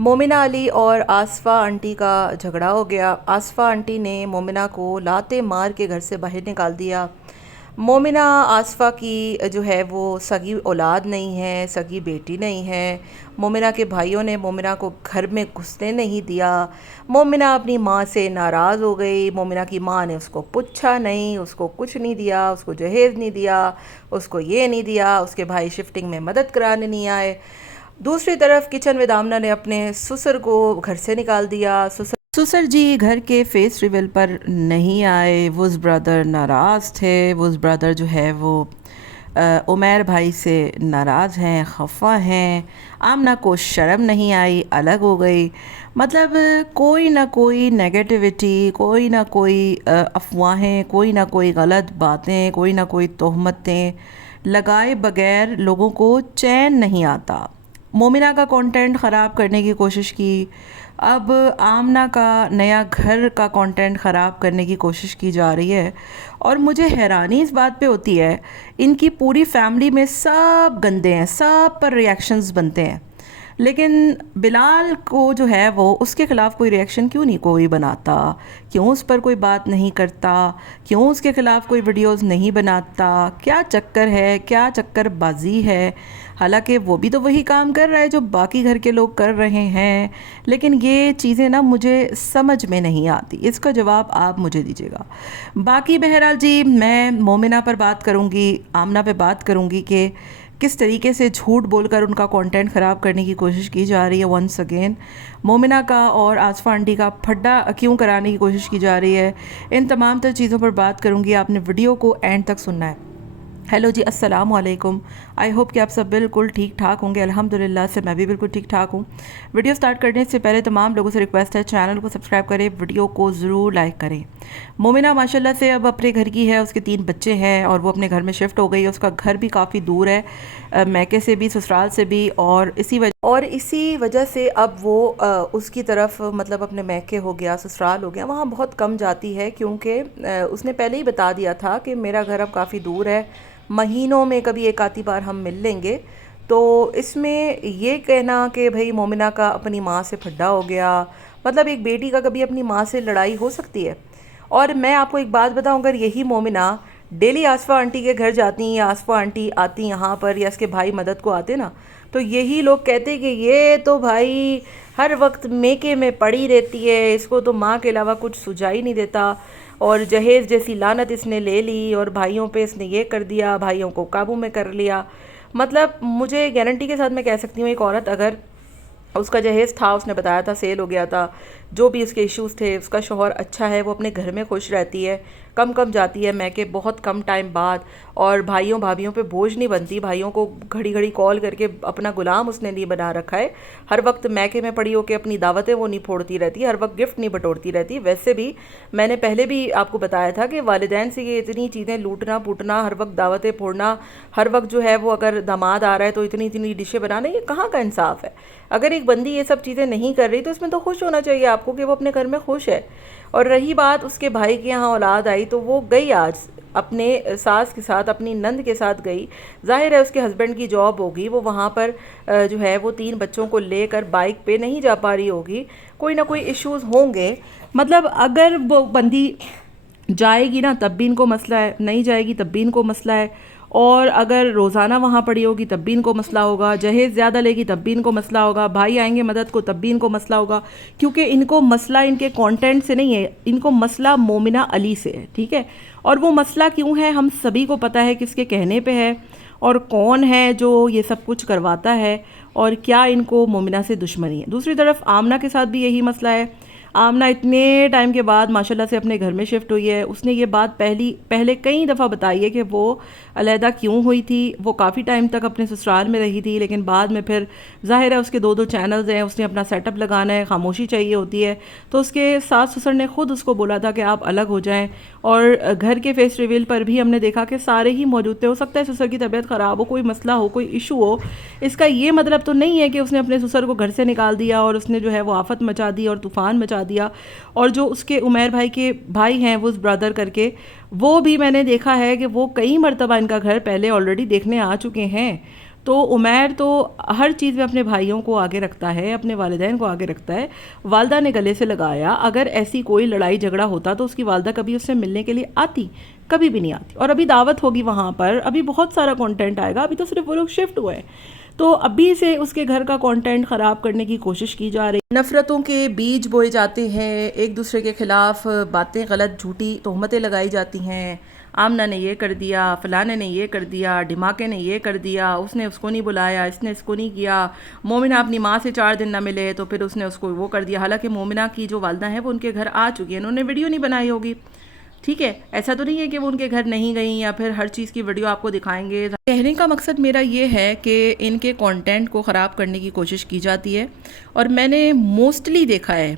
مومنہ علی اور آصفہ آنٹی کا جھگڑا ہو گیا۔ آصفہ آنٹی نے مومنہ کو لاتے مار کے گھر سے باہر نکال دیا۔ مومنہ آصفہ کی جو ہے وہ سگی اولاد نہیں ہے، سگی بیٹی نہیں ہے۔ مومنہ کے بھائیوں نے مومنہ کو گھر میں گھسنے نہیں دیا۔ مومنہ اپنی ماں سے ناراض ہو گئی۔ مومنہ کی ماں نے اس کو پوچھا نہیں، اس کو کچھ نہیں دیا، اس کو جہیز نہیں دیا، اس کو یہ نہیں دیا، اس کے بھائی شفٹنگ میں مدد کرانے نہیں آئے۔ دوسری طرف کچن ود آمنہ نے اپنے سسر کو گھر سے نکال دیا۔ سسر جی گھر کے فیس ریویل پر نہیں آئے۔ وز برادر ناراض تھے۔ وز برادر جو ہے وہ عمیر بھائی سے ناراض ہیں، خفا ہیں۔ آمنہ کو شرم نہیں آئی، الگ ہو گئی۔ مطلب کوئی نہ کوئی نیگیٹیوٹی، کوئی نہ کوئی افواہیں، کوئی نہ کوئی غلط باتیں، کوئی نہ کوئی تہمتیں لگائے بغیر لوگوں کو چین نہیں آتا۔ مومنہ کا کانٹینٹ خراب کرنے کی کوشش کی، اب آمنہ کا نیا گھر کا کانٹینٹ خراب کرنے کی کوشش کی جا رہی ہے۔ اور مجھے حیرانی اس بات پہ ہوتی ہے، ان کی پوری فیملی میں سب گندے ہیں، سب پر ریاکشنز بنتے ہیں، لیکن بلال کو جو ہے وہ اس کے خلاف کوئی ریاکشن کیوں نہیں کوئی بناتا؟ کیوں اس پر کوئی بات نہیں کرتا؟ کیوں اس کے خلاف کوئی ویڈیوز نہیں بناتا؟ کیا چکر ہے؟ کیا چکر بازی ہے؟ حالانکہ وہ بھی تو وہی کام کر رہا ہے جو باقی گھر کے لوگ کر رہے ہیں، لیکن یہ چیزیں نا مجھے سمجھ میں نہیں آتی۔ اس کا جواب آپ مجھے دیجیے گا۔ باقی بہرحال جی میں مومنہ پر بات کروں گی، آمنہ پہ بات کروں گی کہ کس طریقے سے جھوٹ بول کر ان کا کانٹینٹ خراب کرنے کی کوشش کی جا رہی ہے۔ ونس اگین مومنہ کا اور آصفہ آنٹی کا پھڈا کیوں کرانے کی کوشش کی جا رہی ہے، ان تمام تر چیزوں پر بات کروں گی۔ آپ نے ویڈیو کو اینڈ تک سننا ہے۔ ہیلو جی، السلام علیکم۔ آئی ہوپ کہ آپ سب بالکل ٹھیک ٹھاک ہوں گے۔ الحمدللہ سے میں بھی بالکل ٹھیک ٹھاک ہوں۔ ویڈیو سٹارٹ کرنے سے پہلے تمام لوگوں سے ریکویسٹ ہے چینل کو سبسکرائب کریں، ویڈیو کو ضرور لائک کریں۔ مومنہ ماشاءاللہ سے اب اپنے گھر کی ہے، اس کے 3 بچے ہیں اور وہ اپنے گھر میں شفٹ ہو گئی ہے۔ اس کا گھر بھی کافی دور ہے، میکے سے بھی، سسرال سے بھی، اور اسی وجہ سے اب وہ اس کی طرف مطلب اپنے میکے ہو گیا، سسرال ہو گیا، وہاں بہت کم جاتی ہے، کیونکہ اس نے پہلے ہی بتا دیا تھا کہ میرا گھر اب کافی دور ہے، مہینوں میں کبھی ایک آدھی بار ہم مل لیں گے۔ تو اس میں یہ کہنا کہ بھئی مومنہ کا اپنی ماں سے پھڈا ہو گیا، مطلب ایک بیٹی کا کبھی اپنی ماں سے لڑائی ہو سکتی ہے؟ اور میں آپ کو ایک بات بتاؤں، اگر یہی مومنہ ڈیلی آصفہ آنٹی کے گھر جاتی یا آصفہ آنٹی آتی یہاں پر یا اس کے بھائی مدد کو آتے نا، تو یہی لوگ کہتے کہ یہ تو بھائی ہر وقت میکے میں پڑی رہتی ہے، اس کو تو ماں کے علاوہ کچھ سجائی نہیں دیتا، اور جہیز جیسی لعنت اس نے لے لی، اور بھائیوں پہ اس نے یہ کر دیا، بھائیوں کو قابو میں کر لیا۔ مطلب مجھے گارنٹی کے ساتھ میں کہہ سکتی ہوں، ایک عورت اگر اس کا جہیز تھا، اس نے بتایا تھا سیل ہو گیا تھا، جو بھی اس کے ایشوز تھے، اس کا شوہر اچھا ہے، وہ اپنے گھر میں خوش رہتی ہے، کم کم جاتی ہے میکے، بہت کم ٹائم بعد، اور بھائیوں بھابھیوں پہ بوجھ نہیں بنتی، بھائیوں کو گھڑی گھڑی کال کر کے اپنا غلام اس نے نہیں بنا رکھا ہے، ہر وقت میکے میں پڑی ہو کے اپنی دعوتیں وہ نہیں پھوڑتی رہتی، ہر وقت گفٹ نہیں بٹورتی رہتی۔ ویسے بھی میں نے پہلے بھی آپ کو بتایا تھا کہ والدین سے یہ اتنی چیزیں لوٹنا پوٹنا، ہر وقت دعوتیں پھوڑنا، ہر وقت جو ہے وہ اگر داماد آ رہا ہے تو اتنی اتنی ڈشیں بنانا، یہ کہاں کا انصاف ہے؟ اگر ایک بندی یہ سب چیزیں نہیں کر رہی تو اس میں تو خوش ہونا چاہیے آپ کو کہ وہ اپنے گھر میں خوش ہے۔ اور رہی بات اس کے بھائی کے یہاں اولاد آئی، تو وہ گئی آج اپنے ساس کے ساتھ، اپنی نند کے ساتھ گئی، ظاہر ہے اس کے ہسبینڈ کی جاب ہوگی، وہ وہاں پر جو ہے وہ 3 بچوں کو لے کر بائک پہ نہیں جا پا رہی ہوگی، کوئی نہ کوئی ایشوز ہوں گے۔ مطلب اگر وہ بندی جائے گی نا تب بھی ان کو مسئلہ ہے، نہیں جائے گی تب بھی ان کو مسئلہ ہے، اور اگر روزانہ وہاں پڑی ہوگی تب بھی ان کو مسئلہ ہوگا، جہیز زیادہ لے گی تب بھی ان کو مسئلہ ہوگا، بھائی آئیں گے مدد کو تب بھی ان کو مسئلہ ہوگا، کیونکہ ان کو مسئلہ ان کے کانٹینٹ سے نہیں ہے، ان کو مسئلہ مومنہ علی سے ہے، ٹھیک ہے؟ اور وہ مسئلہ کیوں ہے ہم سبھی کو پتہ ہے، کس کے کہنے پہ ہے، اور کون ہے جو یہ سب کچھ کرواتا ہے، اور کیا ان کو مومنہ سے دشمنی ہے۔ دوسری طرف آمنہ کے ساتھ بھی یہی مسئلہ ہے۔ آمنہ اتنے ٹائم کے بعد ماشاءاللہ سے اپنے گھر میں شفٹ ہوئی ہے، اس نے یہ بات پہلے کئی دفعہ بتائی ہے کہ وہ علیحدہ کیوں ہوئی تھی، وہ کافی ٹائم تک اپنے سسرال میں رہی تھی، لیکن بعد میں پھر ظاہر ہے اس کے 2 چینلز ہیں، اس نے اپنا سیٹ اپ لگانا ہے، خاموشی چاہیے ہوتی ہے، تو اس کے ساس سسر نے خود اس کو بولا تھا کہ آپ الگ ہو جائیں، اور گھر کے فیس ریویل پر بھی ہم نے دیکھا کہ سارے ہی موجود تھے۔ ہو سکتا ہے سسر کی طبیعت خراب ہو، کوئی مسئلہ ہو، کوئی ایشو ہو، اس کا یہ مطلب تو نہیں ہے کہ اس نے اپنے سسر کو گھر سے نکال دیا اور اس نے جو ہے وہ آفت مچا دی اور طوفان مچا دیا۔ اور جو اس کے عمیر بھائی کے بھائی ہیں وہ برادر کر کے، وہ بھی میں نے دیکھا ہے کہ وہ کئی مرتبہ ان کا گھر پہلے آلریڈی دیکھنے آ چکے ہیں، تو عمیر تو ہر چیز میں اپنے بھائیوں کو آگے رکھتا ہے، اپنے والدین کو آگے رکھتا ہے. والدہ نے گلے سے لگایا، اگر ایسی کوئی لڑائی جھگڑا ہوتا تو اس کی والدہ کبھی اس سے ملنے کے لیے آتی؟ کبھی بھی نہیں آتی. اور ابھی دعوت ہوگی وہاں پر، ابھی بہت سارا کانٹینٹ آئے گا، ابھی تو صرف وہ لوگ شفٹ ہوئے ہیں، تو ابھی سے اس کے گھر کا کانٹینٹ خراب کرنے کی کوشش کی جا رہی. نفرتوں کے بیج بوئے جاتے ہیں، ایک دوسرے کے خلاف باتیں غلط جھوٹی تہمتیں لگائی جاتی ہیں. آمنہ نے یہ کر دیا، فلانے نے یہ کر دیا، ڈھماکے نے یہ کر دیا، اس نے اس کو نہیں بلایا، اس نے اس کو نہیں کیا، مومنہ اپنی ماں سے 4 دن نہ ملے تو پھر اس نے اس کو وہ کر دیا. حالانکہ مومنہ کی جو والدہ ہیں وہ ان کے گھر آ چکی ہیں، انہوں نے ویڈیو نہیں بنائی ہوگی. ٹھیک ہے، ایسا تو نہیں ہے کہ وہ ان کے گھر نہیں گئیں یا پھر ہر چیز کی ویڈیو آپ کو دکھائیں گے. کہنے کا مقصد میرا یہ ہے کہ ان کے کانٹینٹ کو خراب کرنے کی کوشش کی جاتی ہے. اور میں نے موسٹلی دیکھا ہے،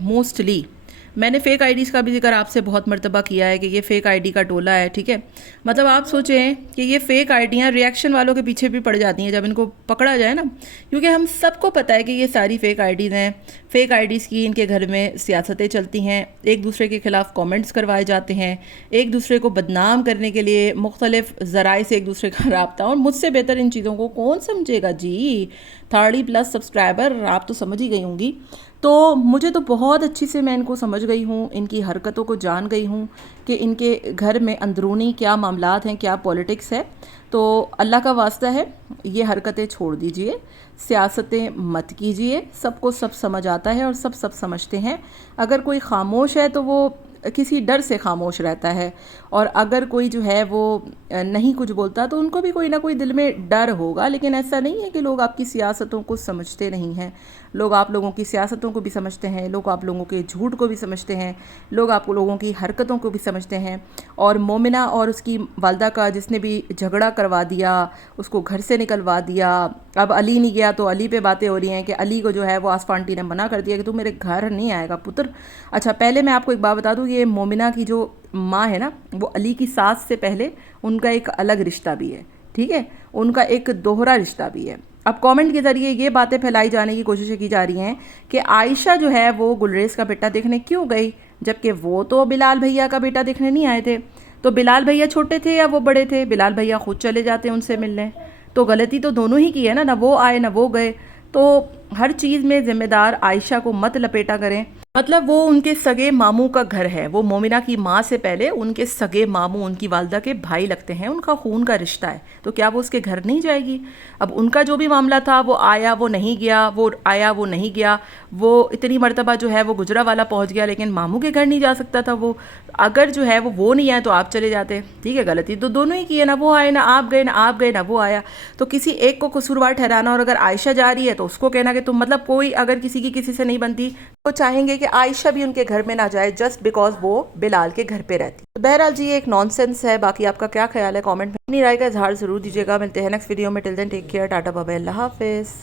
میں نے فیک آئی ڈیز کا بھی ذکر آپ سے بہت مرتبہ کیا ہے کہ یہ فیک آئی ڈی کا ٹولہ ہے. ٹھیک ہے، مطلب آپ سوچیں کہ یہ فیک آئی ڈیاں ریئیکشن والوں کے پیچھے بھی پڑ جاتی ہیں جب ان کو پکڑا جائے نا، کیونکہ ہم سب کو پتہ ہے کہ یہ ساری فیک آئی ڈیز ہیں. فیک آئی ڈیز کی ان کے گھر میں سیاستیں چلتی ہیں، ایک دوسرے کے خلاف کامنٹس کروائے جاتے ہیں، ایک دوسرے کو بدنام کرنے کے لیے مختلف ذرائع سے ایک دوسرے کا رابطہ. اور مجھ سے بہتر ان چیزوں کو کون سمجھے گا جی؟ 30+ سبسکرائبر آپ تو سمجھ ہی گئی ہوں گی. تو مجھے تو بہت اچھی سے میں ان کو سمجھ گئی ہوں، ان کی حرکتوں کو جان گئی ہوں کہ ان کے گھر میں اندرونی کیا معاملات ہیں، کیا پولیٹکس ہے. تو اللہ کا واسطہ ہے، یہ حرکتیں چھوڑ دیجئے، سیاستیں مت کیجئے. سب کو سب سمجھ آتا ہے اور سب سمجھتے ہیں. اگر کوئی خاموش ہے تو وہ کسی ڈر سے خاموش رہتا ہے، اور اگر کوئی جو ہے وہ نہیں کچھ بولتا تو ان کو بھی کوئی نہ کوئی دل میں ڈر ہوگا. لیکن ایسا نہیں ہے کہ لوگ آپ کی سیاستوں کو سمجھتے نہیں ہیں. لوگ آپ لوگوں کی سیاستوں کو بھی سمجھتے ہیں، لوگ آپ لوگوں کے جھوٹ کو بھی سمجھتے ہیں، لوگ آپ لوگوں کی حرکتوں کو بھی سمجھتے ہیں. اور مومنہ اور اس کی والدہ کا جس نے بھی جھگڑا کروا دیا، اس کو گھر سے نکلوا دیا. اب علی نہیں گیا تو علی پہ باتیں ہو رہی ہیں کہ علی کو جو ہے وہ آصفہ آنٹی نے منع کر دیا کہ تو میرے گھر نہیں آئے گا پتر. اچھا، پہلے میں آپ کو ایک بات بتا دوں، یہ مومنہ کی جو ماں ہے نا، وہ علی کی ساس سے پہلے ان کا ایک الگ رشتہ بھی ہے. ٹھیک ہے، ان کا ایک دوہرا رشتہ بھی ہے. اب کامنٹ کے ذریعے یہ باتیں پھیلائی جانے کی کوششیں کی جا رہی ہیں کہ عائشہ جو ہے وہ گلریز کا بیٹا دیکھنے کیوں گئی، جبکہ وہ تو بلال بھیا کا بیٹا دیکھنے نہیں آئے تھے. تو بلال بھیا چھوٹے تھے یا وہ بڑے تھے؟ بلال بھیا خود چلے جاتے ان سے ملنے. تو غلطی تو دونوں ہی کی ہے نا، نہ وہ آئے نہ وہ گئے. تو ہر چیز میں ذمہ دار عائشہ کو مت لپیٹا کریں. مطلب وہ ان کے سگے ماموں کا گھر ہے، وہ مومنہ کی ماں سے پہلے ان کے سگے ماموں ان کی والدہ کے بھائی لگتے ہیں، ان کا خون کا رشتہ ہے. تو کیا وہ اس کے گھر نہیں جائے گی؟ اب ان کا جو بھی معاملہ تھا، وہ آیا وہ نہیں گیا، وہ آیا وہ نہیں گیا، وہ اتنی مرتبہ جو ہے وہ گجرا والا پہنچ گیا لیکن ماموں کے گھر نہیں جا سکتا تھا. وہ اگر جو ہے وہ نہیں آئے تو آپ چلے جاتے. ٹھیک ہے، غلطی تو دونوں ہی کی ہے، نہ وہ آئے نہ آپ گئے، نہ آپ گئے نہ وہ آیا. تو کسی ایک کو قصوروار ٹھہرانا، اور اگر عائشہ جا رہی ہے تو اس کو کہنا کہ تم، مطلب کوئی اگر کسی کی کسی سے نہیں بنتی تو چاہیں گے کہ عائشہ بھی ان کے گھر میں نہ جائے جسٹ بیکاز وہ بلال کے گھر پہ رہتی. تو بہرحال جی، یہ ایک نان سینس ہے. باقی آپ کا کیا خیال ہے کامنٹ میں اپنی رائے کا اظہار ضرور دیجیے گا. ملتے ہیں نیکسٹ ویڈیو میں. ٹل دین ٹیک کیئر، ٹاٹا بابا، اللہ حافظ.